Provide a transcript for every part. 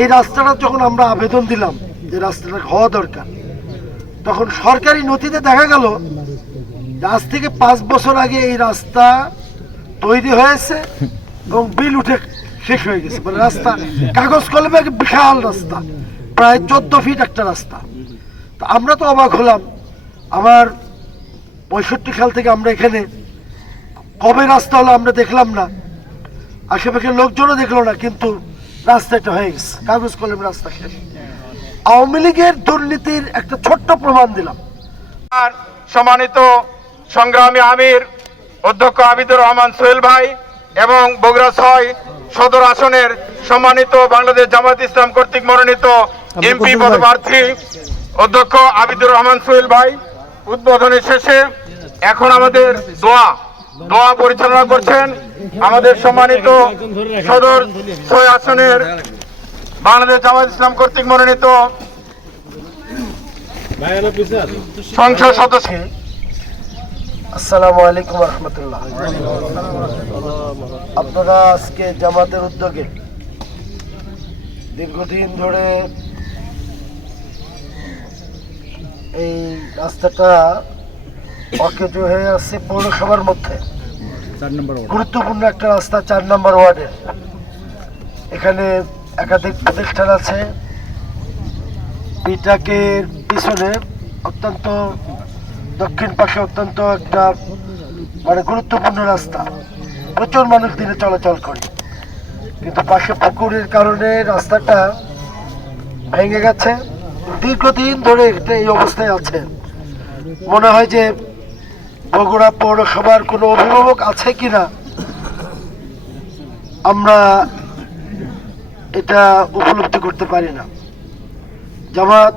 এই রাস্তাটা যখন আমরা আবেদন দিলাম যে রাস্তাটা হওয়া দরকার, তখন সরকারি নথিতে দেখা গেল আজ থেকে পাঁচ বছর আগে এই রাস্তা তৈরি হয়েছে এবং বিল উঠে শেষ হয়ে গেছে। মানে রাস্তা, কাগজ কলমে বিশাল রাস্তা, প্রায় চোদ্দ ফিট একটা রাস্তা। তো আমরা তো অবাক হলাম, আমার পঁয়ষট্টি সাল থেকে আমরা এখানে, কবে রাস্তা হলো আমরা দেখলাম না, আশেপাশের লোকজনও দেখল না, কিন্তু রাস্তাটা হয়ে গেছে। কাগজ কলম রাস্তা। শেষ আওয়ামী লীগের দুর্নীতির একটা ছোট্ট প্রমাণ দিলাম। আর সম্মানিত সংগ্রামী আমির অধ্যক্ষ আবিদুর রহমান সোহেল ভাই এবং বগুড়া ছয় সদর আসনের সম্মানিত বাংলাদেশ জামাত ইসলাম কর্তৃক মনোনীত এমপি পদপ্রার্থী অধ্যক্ষ আবিদুর রহমান সোহেল ভাই উদ্বোধনের শেষে এখন আমাদের দোয়া। দোয়া পরিচালনা করছেন আমাদের সম্মানিত সদর ছয় আসনের বাংলাদেশ জামাত ইসলাম কর্তৃক মনোনীত সংসদ সদস্য। আসসালামু আলাইকুম রহমতুল্লাহ। আপনারা আজকে জামাতের উদ্যোগে দীর্ঘদিন ধরে এই রাস্তাটা অকেজো হয়ে আছে পৌরসভার মধ্যে। গুরুত্বপূর্ণ একটা রাস্তা চার নম্বর ওয়ার্ডের এখানে একাধিক প্রতিষ্ঠান আছে। বিটাকের পিছনে অত্যন্ত দক্ষিণ পাশে অত্যন্ত একটা মানে গুরুত্বপূর্ণ রাস্তা। প্রচুর মানুষ দিনে চলাচল করে। কিন্তু পাশে পুকুরের কারণে রাস্তাটা ভেঙে গেছে। দীর্ঘদিন ধরে এই অবস্থায় আছে। মনে হয় যে বগুড়া পৌরসভার কোনো অভিভাবক আছে কিনা? আমরা এটা উপলব্ধি করতে পারি না। জামাত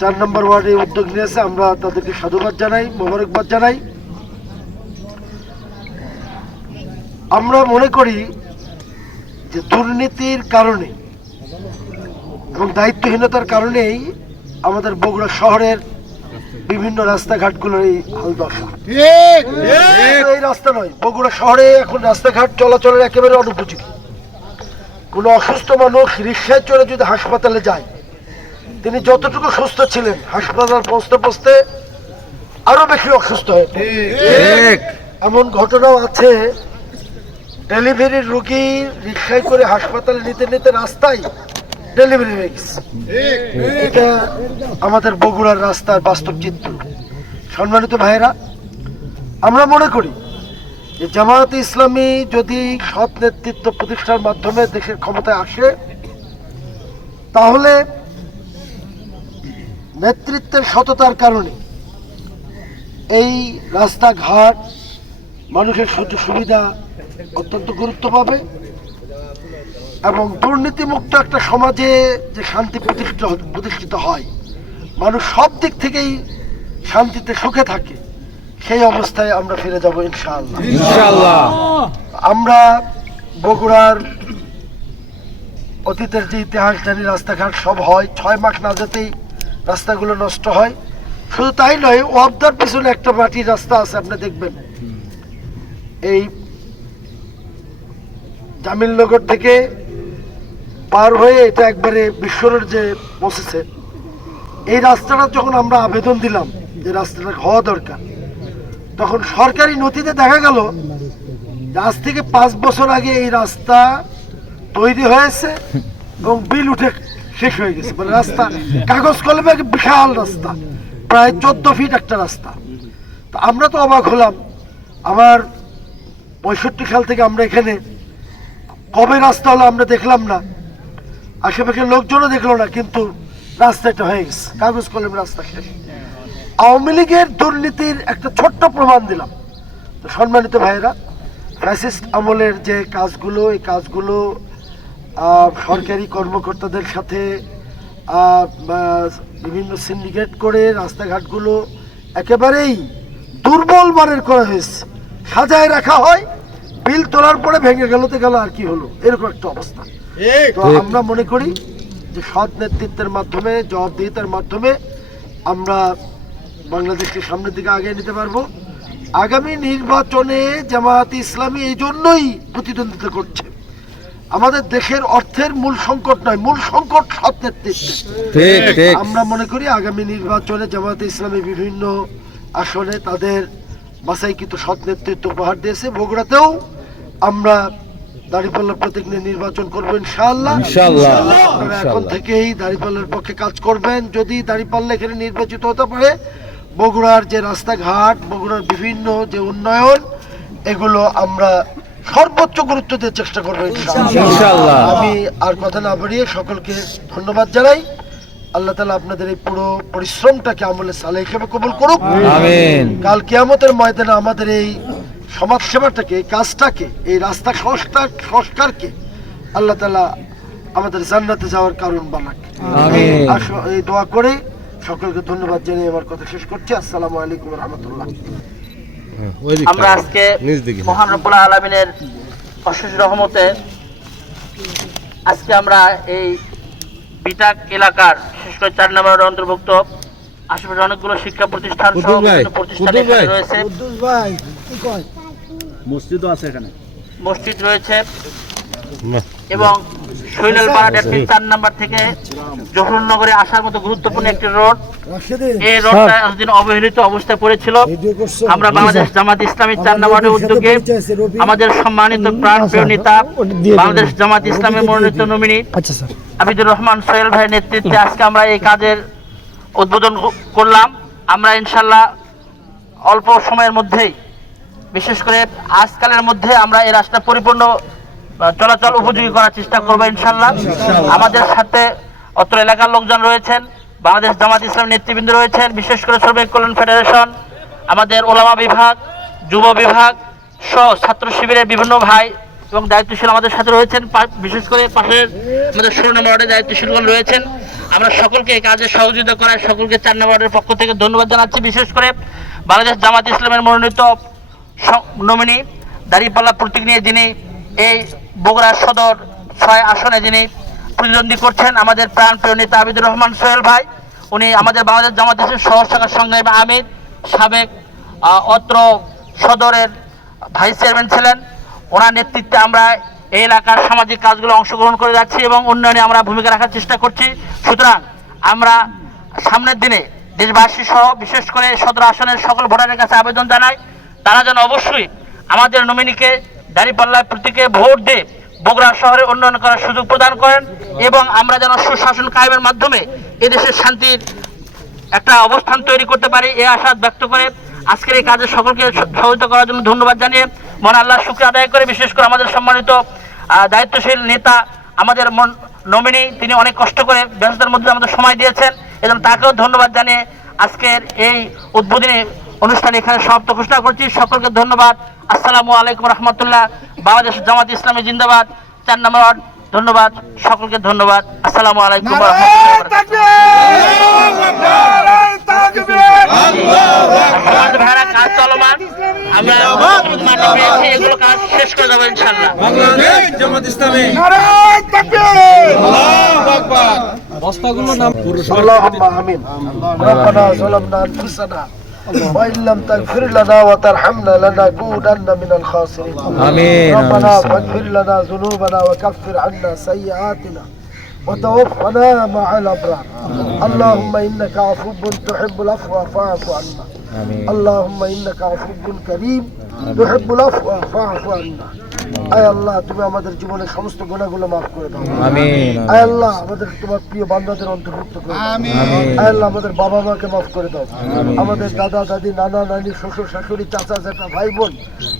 চার নম্বর ওয়ার্ডে উদ্যোগ নিয়েছে, আমরা তাদেরকে সাধুবাদ জানাই, মোবারকবাদ জানাই। আমরা মনে করি যে দুর্নীতির কারণে এবং দায়িত্বহীনতার কারণেই আমাদের বগুড়া শহরের বিভিন্ন রাস্তাঘাটগুলোর এই হাল দশা এই রাস্তা নয় বগুড়া শহরে এখন রাস্তাঘাট চলাচলের একেবারে অনুপযোগী। কোনো অসুস্থ মানুষ রিক্সায় চড়ে যদি হাসপাতালে যায় তিনি যতটুকু সুস্থ ছিলেন হাসপাতাল পৌঁছতে পৌঁছতে আরও বেশি অসুস্থ হয়ে। এমন ঘটনাও আছে ডেলিভারির রুগী রিক্সায় করে হাসপাতালে নিতে নিতে রাস্তায় ডেলিভারি গেছে। এটা আমাদের বগুড়ার রাস্তার বাস্তব চিত্র। সম্মানিত ভাইয়েরা আমরা মনে করি যে জামায়াত ইসলামী যদি সৎ নেতৃত্ব প্রতিষ্ঠার মাধ্যমে দেশের ক্ষমতায় আসে তাহলে নেতৃত্বের সততার কারণে এই রাস্তাঘাট মানুষের সুযোগ সুবিধা অত্যন্ত গুরুত্ব পাবে। এবং দুর্নীতিমুক্ত একটা সমাজে যে শান্তি প্রতিষ্ঠিত প্রতিষ্ঠিত হয় মানুষ সব দিক থেকেই শান্তিতে সুখে থাকে সেই অবস্থায় আমরা ফিরে যাব ইনশাআল্লাহ। আমরা বগুড়ার অতীতের যে ইতিহাস জানি রাস্তাঘাট সব হয় ছয় মাস না যেতেই রাস্তাগুলো নষ্ট হয়। শুধু তাই নয় ওয়াবদার পিছনে একটা মাটির রাস্তা আছে আপনি দেখবেন। এই জামিলনগর থেকে পার হয়ে এটা একবারে বিশ্বরের যে পৌঁছেছে, এই রাস্তাটা যখন আমরা আবেদন দিলাম যে রাস্তাটা হওয়া দরকার, তখন সরকারি নথিতে দেখা গেল আজ থেকে পাঁচ বছর আগে এই রাস্তা তৈরি হয়েছে এবং বিল উঠে শেষ হয়ে গেছে। মানে রাস্তা, কাগজ কলমে বিশাল রাস্তা, প্রায় চোদ্দ ফিট একটা রাস্তা। তো আমরা তো অবাক হলাম, আমার পঁয়ষট্টি সাল থেকে আমরা এখানে, কবে রাস্তা হলো আমরা দেখলাম না। আশেপাশের লোকজনও দেখল না, কিন্তু রাস্তাটা হয়ে গেছে। কাগজ কলম রাস্তা শেষ। আওয়ামী লীগের দুর্নীতির একটা ছোট্ট প্রমাণ দিলাম। তো সম্মানিত ভাইয়েরা, ফ্যাসিস্ট আমলের যে কাজগুলো, এই কাজগুলো সরকারি কর্মকর্তাদের সাথে বিভিন্ন সিন্ডিকেট করে রাস্তাঘাটগুলো একেবারেই দুর্বল মানের করা হয়েছে। সাজায় রাখা হয়, বিল তোলার পরে ভেঙে গেল, তো গেল আর কি হলো? এরকম একটা অবস্থা। তো আমরা মনে করি যে সৎ নেতৃত্বের মাধ্যমে জবাবদিহিতার মাধ্যমে আমরা বাংলাদেশকে সামনের দিকে আগে নিতে পারব। আগামী নির্বাচনে জামায়াত ইসলামী এই জন্যই প্রতিদ্বন্দ্বিতা করছে। আমাদের দেশের অর্থের মূল সংকট নয় মূল সংকট সৎ নেতৃত্ব আমরা মনে করি আগামী নির্বাচনে জামায়াতে ইসলামী বিভিন্ন আসনে তাদের বাছাইকৃত সৎ নেতৃত্ব উপহার দিয়েছে। বগুড়াতেও আমরা দাঁড়িপাল্লা প্রতীক নিয়ে নির্বাচন করব ইনশাআল্লাহ। ইনশাআল্লাহ, আপনারা এখন থেকেই দাঁড়িপাল্লার পক্ষে কাজ করবেন। যদি দাঁড়িপাল্লা এখানে নির্বাচিত হতে পারে বগুড়ার যে রাস্তাঘাট বগুড়ার বিভিন্ন যে উন্নয়ন এগুলো আমরা সর্বোচ্চ গুরুত্ব দিয়ে চেষ্টা করব ইনশাআল্লাহ। আমি আর কথা না বাড়িয়ে সকলকে ধন্যবাদ জানাই। আল্লাহ তালা আপনাদের এই পুরো পরিশ্রমটাকে আমলে সালে হিসেবে কবুল করুক। কাল কিয়ামতের ময়দানে আমাদের এই সমাজ সেবাটাকে এই কাজটাকে এই রাস্তা সংস্কার সংস্কারকে আল্লাহ তালা আমাদের জান্নাতে যাওয়ার কারণ বানাক। এই দোয়া করে সকলকে ধন্যবাদ জানিয়ে আমার কথা শেষ করছি। আসসালামু আলাইকুম রহমতুল্লাহ। আমরা আজকে মহান রব্বুল আলমিনের অশেষ রহমতে আজকে আমরা এই বিটাক এলাকার বিশেষ করে চার নম্বরের অন্তর্ভুক্ত আশেপাশে অনেকগুলো শিক্ষা প্রতিষ্ঠান সহ প্রতিষ্ঠান। রয়েছে। মসজিদও আছে এখানে। মসজিদ রয়েছে। এবং চার নাম্বার থেকে আসার মতো গুরুত্বপূর্ণ একটি রোড। এই রোডটা এতদিন অবহেলিত অবস্থায় পড়েছিল। আমরা বাংলাদেশ জামাত ইসলামী চার নম্বরের উদ্যোগে আমাদের সম্মানিত প্রাণপ্রিয় নেতা বাংলাদেশ জামাত ইসলামের মনোনীত নমিনি আবিদুর রহমান সোহেল ভাইয়ের নেতৃত্বে আজকে আমরা এই কাজের উদ্বোধন করলাম। আমরা ইনশাল্লাহ অল্প সময়ের মধ্যেই বিশেষ করে আজকালের মধ্যে আমরা এই রাস্তা পরিপূর্ণ চলাচল উপযোগী করার চেষ্টা করব ইনশাল্লাহ আমাদের সাথে অত্র এলাকার লোকজন রয়েছেন বাংলাদেশ জামাত ইসলাম নেতৃবৃন্দ রয়েছেন বিশেষ করে শ্রমিক কল্যাণ ফেডারেশন আমাদের ওলামা বিভাগ যুব বিভাগ সহ ছাত্র শিবিরের বিভিন্ন ভাই এবং দায়িত্বশীল আমাদের সাথে রয়েছেন বিশেষ করে পাশের আমাদের ষোলো নম্বর দায়িত্বশীলগণ রয়েছেন। আমরা সকলকে এই কাজে সহযোগিতা করার সকলকে চার নম্বর ওয়ার্ডের পক্ষ থেকে ধন্যবাদ জানাচ্ছি। বিশেষ করে বাংলাদেশ জামাত ইসলামের মনোনীত নমিনি দাঁড়িপাল্লা প্রতীক নিয়ে যিনি এই বগুড়া সদর ছয় আসনে যিনি প্রতিদ্বন্দ্বী করছেন আমাদের প্রাণপ্রিয় নেতা আবিদুর রহমান সোহেল ভাই, উনি আমাদের বাংলাদেশ জামাত ইসলামের সহ শাখার সংগ্রামী আমির, সাবেক অত্র সদরের ভাইস চেয়ারম্যান ছিলেন। ওনার নেতৃত্বে আমরা এই এলাকার সামাজিক কাজগুলো অংশগ্রহণ করে যাচ্ছি এবং উন্নয়নে আমরা ভূমিকা রাখার চেষ্টা করছি। সুতরাং আমরা সামনের দিনে দেশবাসী সহ বিশেষ করে সদর আসনের সকল ভোটারের কাছে আবেদন জানাই। তারা যেন অবশ্যই আমাদের নমিনিকে দাঁড়িপাল্লার প্রতীকে ভোট দিয়ে বগুড়া শহরে উন্নয়ন করার সুযোগ প্রদান করেন এবং আমরা যেন সুশাসন কায়েমের মাধ্যমে এদেশের শান্তির একটা অবস্থান তৈরি করতে পারি, এ আশা ব্যক্ত করে আজকের এই কাজে সকলকে সহযোগিতা করার জন্য ধন্যবাদ জানিয়ে মন আল্লাহ শুক্রিয়া আদায় করে, বিশেষ করে আমাদের সম্মানিত দায়িত্বশীল নেতা, আমাদের মন, নমিনি, তিনি অনেক কষ্ট করে ব্যস্ততার মধ্যে আমাদের সময় দিয়েছেন এবং তাকেও ধন্যবাদ জানিয়ে আজকের এই উদ্বোধনী অনুষ্ঠান এখানে সমাপ্ত ঘোষণা করছি। সকলকে ধন্যবাদ। আসসালামু আলাইকুম রহমতুল্লাহ। বাংলাদেশ জামাত ইসলামী জিন্দাবাদ। চার নম্বর ধন্যবাদ। সকলকে ধন্যবাদ। আসসালামু আলাইকুম চলমান। আমরা শেষ করে যাব ইনশাল্লাহ বস্তাগুলো নাম পুরুষ وإن لم تغفر لنا وترحمنا لنكونن من الخاسرين. آمين. ربنا فاغفر لنا ذنوبنا وكفر عنا سيئاتنا وتوفنا مع الأبرار. اللهم إنك عفو تحب العفو فاعف عنا. اللهم إنك عفو كريم تحب العفو فاعف عنا. আয় আল্লাহ তুমি আমাদের জীবনের সমস্ত গুণাগুলো মাফ করে দাও। আমিন। আয় আল্লাহ আমাদের তোমার প্রিয় বান্দাদের অন্তর্ভুক্ত করে আয় আল্লাহ আমাদের বাবা মাকে মাফ করে দাও। আমাদের দাদা দাদি নানা নানি শ্বশুর শাশুড়ি চাচা জ্যাঠা ভাই বোন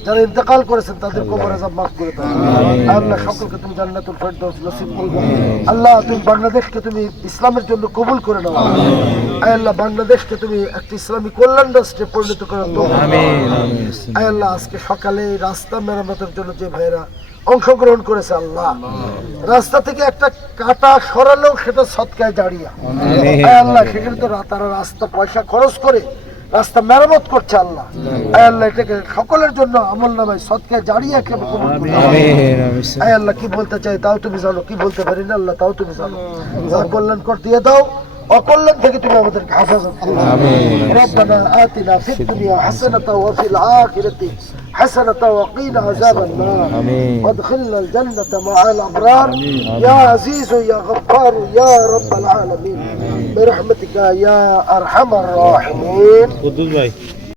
যারা ইন্তেকাল করেছেন তাদের কবর আজাব মাফ করে দাও। আয় আল্লাহ সকলকে তুমি জান্নাতুল ফেরদৌস নসিব করে দাও। আল্লাহ তুমি বাংলাদেশকে তুমি ইসলামের জন্য কবুল করে নাও। আয় আল্লাহ বাংলাদেশকে তুমি একটি ইসলামী কল্যাণ রাষ্ট্রে পরিণত করে দাও। আমিন। আমিন। আয় আল্লাহ আজকে সকালে রাস্তা মেরামতের জন্য যে ভাইয়েরা অংশগ্রহণ করেছে আল্লাহ। রাস্তা থেকে একটা কাটা সরালেও সেটা সৎকায় দাঁড়িয়ে। আল্লাহ সেখানে তো তারা রাস্তা পয়সা খরচ করে রাস্তা মেরামত করছে আল্লাহ। আল্লাহ এটাকে সকলের জন্য আমল নামায় সৎকে জারিয়া কে আল্লাহ কি বলতে চাই তাও তুমি জানো কি বলতে পারি না আল্লাহ তাও তুমি জানো। যা কল্যাণ কর দিয়ে দাও। অকল্যাণ থেকে তুমি আমাদের হাফাজত করো। রব্বানা আতিনা ফিদ দুনিয়া হাসানাতা ওয়া ফিল আখিরাতি। حسنة وقيل عذاب النار. وادخلنا الجنة مع الأبرار. آمين. يا عزيز يا غفار يا رب العالمين. برحمتك يا أرحم الراحمين.